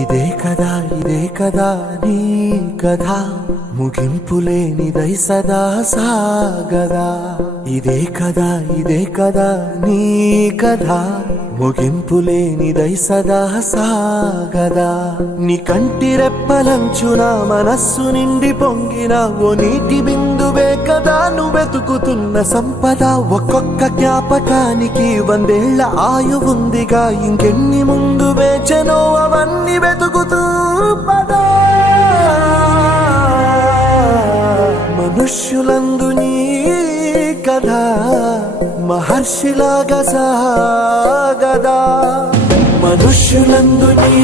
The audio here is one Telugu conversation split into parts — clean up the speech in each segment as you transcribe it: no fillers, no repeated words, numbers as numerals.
ఇదే కదా నీ కథ, ముగింపులేనిదై సదా సాగదా. ఇదే కదా నీ కథ, ముగింపులేనిదై సదా సాగదా. నీ కంటి రెప్పలంచున మనస్సు నిండి పొంగిన ఓ నీటి బిందువే కదా నువ్వెతుకుతున్న సంపద. ఒక్కొక్క జ్ఞాపకానికి 100 ఏళ్ల ఆయువుందిగా, ఇంకెన్ని ముందు వేచనో అవన్నీ వెతుకుతూ పదా. మనుష్యులందు నీ కథ మహర్షిలాగా సాగదా. మనుష్యులందు నీ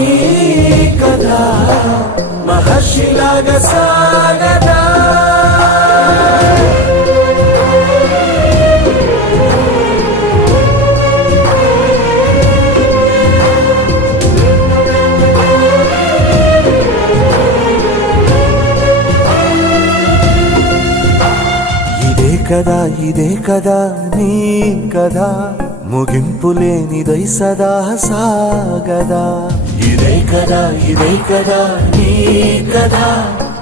కథ మహర్షిలాగా సాగదా. ఇదే కదా నీ కథ, ముగింపులేనిదై సదా సాగదా. ఇదే కదా నీ కథ,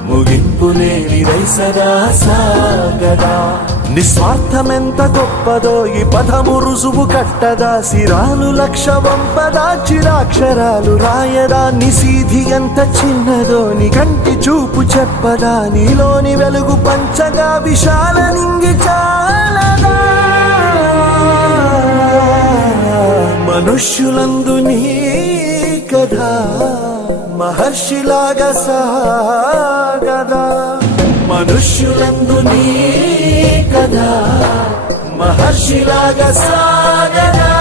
ముగింపులేనిదై సదా సాగదా. నిస్వార్థమెంత గొప్పదో ఈ పదము రుజువు కట్టదా. సిరాలు 1,00,000 వంపదా, చిరాక్షరాలు రాయదా. నిశీధి ఎంత చిన్నదో నీ కంటి చూపు చెప్పదా. నీలోని వెలుగు పంచగా విశాల నింగి చాలదా. మనుష్యులందు నీ కథ మహర్షిలాగా సాగదా. మనుష్యులందు నీ కథ మహర్షిలాగా సాగదా.